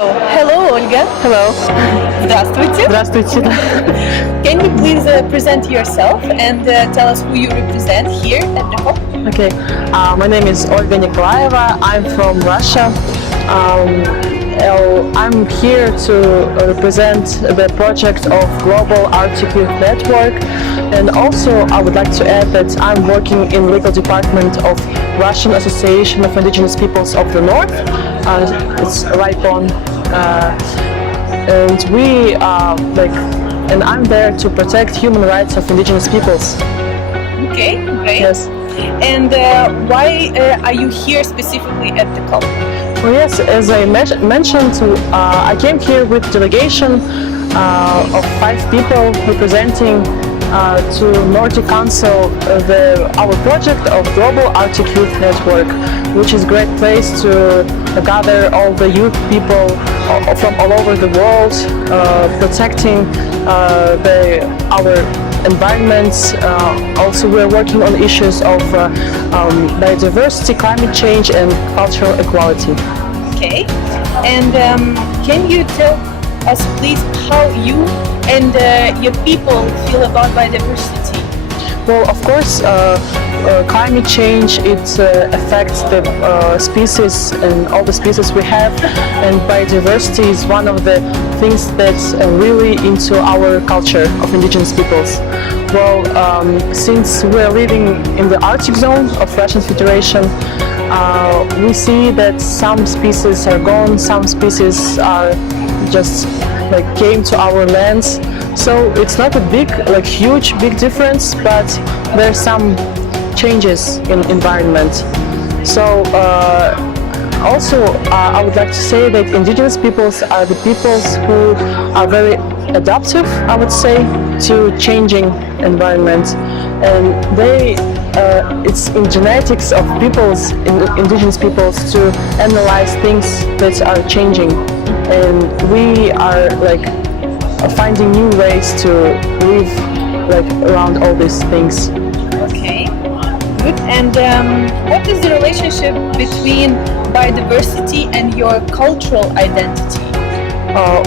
Hello, Olga. Hello. Здравствуйте. Здравствуйте. Can you please present yourself and tell us who you represent here at the COP? Okay. My name is Olga Nikolayeva. I'm from Russia. I'm here to represent the project of Global Arctic Youth Network, and also I would like to add that I'm working in legal department of Russian Association of Indigenous Peoples of the North. It's RIPON, and and I'm there to protect human rights of indigenous peoples. Okay, great. Yes. And why are you here specifically at the COP? Well, yes, as I mentioned, I came here with delegation of 5 people representing to Nordic Council our project of Global Arctic Youth Network, which is a great place to gather all the youth people from all over the world, protecting our environments. Also, we're working on issues of biodiversity, climate change, and cultural equality. Okay. And can you tell us, please, how you and your people feel about biodiversity? Well, of course, climate change, it affects the species and all the species we have, and biodiversity is one of the things that's really into our culture of indigenous peoples. Well, since we're living in the Arctic zone of Russian Federation, we see that some species are gone, some species are just came to our lands. So it's not a huge difference, but there's some changes in environment. So also I would like to say that indigenous peoples are the peoples who are very adaptive, I would say, to changing environment, and it's in genetics of indigenous peoples to analyze things that are changing, and we are finding new ways to live around all these things. Okay, good. And what is the relationship between biodiversity and your cultural identity?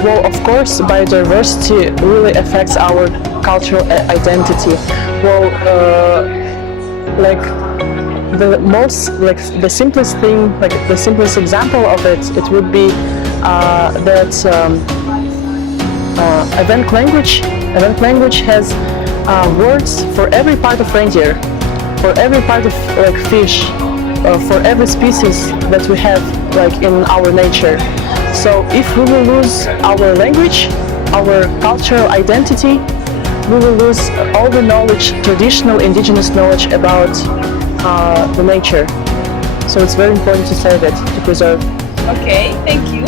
Well, of course, biodiversity really affects our cultural identity. Well, the simplest thing, the simplest example of it would be that Evenks language has words for every part of reindeer, for every part of fish, for every species that we have in our nature. So if we will lose our language, our cultural identity, we will lose all the knowledge, traditional indigenous knowledge about the nature. So it's very important to say that, to preserve. Okay, thank you.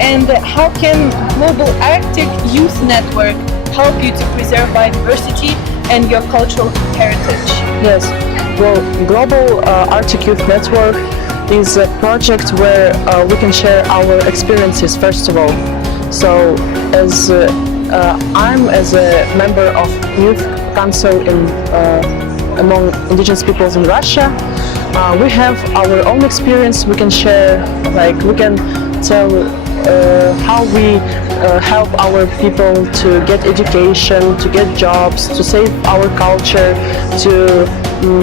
And how can Global Arctic Youth Network help you to preserve biodiversity and your cultural heritage? Yes, well, Global Arctic Youth Network is a project where we can share our experiences, first of all. So as I'm as a member of Youth Council among indigenous peoples in Russia, we have our own experience. We can share, we can tell how we help our people to get education, to get jobs, to save our culture, to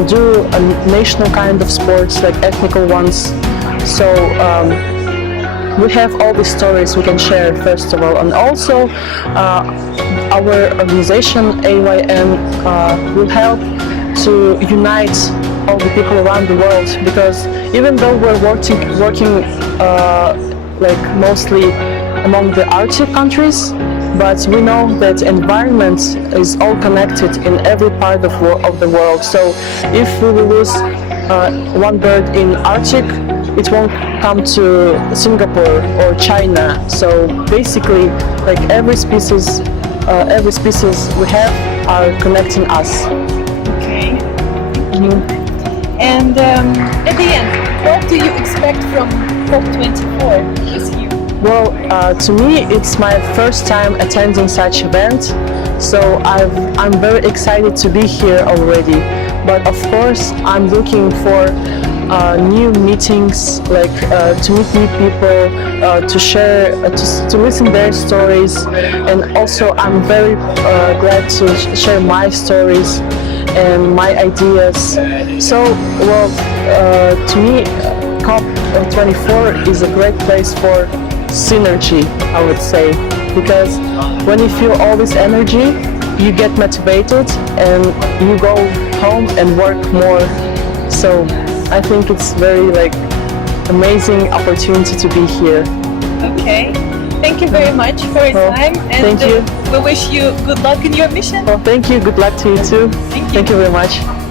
do a national kind of sports, ethnical ones. So we have all these stories we can share, first of all. And also our organization AYN will help to unite all the people around the world, because even though we're working mostly among the Arctic countries, but we know that environment is all connected in every part of the world. So if we will lose one bird in Arctic, it won't come to Singapore or China. So basically, every species we have are connecting us. Okay. And at the end, what do you expect from COP24 this year? Well, to me, it's my first time attending such event, so I'm very excited to be here already. But of course, I'm looking for new meetings, like to meet new people, to share, to listen their stories, and also I'm very glad to share my stories and my ideas. So, well, to me, COP24 is a great place for synergy, I would say, because when you feel all this energy, you get motivated and you go home and work more. So I think it's very amazing opportunity to be here. Okay. Thank you very much for your time, and thank you. we wish you good luck in your mission. Well, thank you. Good luck to you too. Thank you. Thank you very much.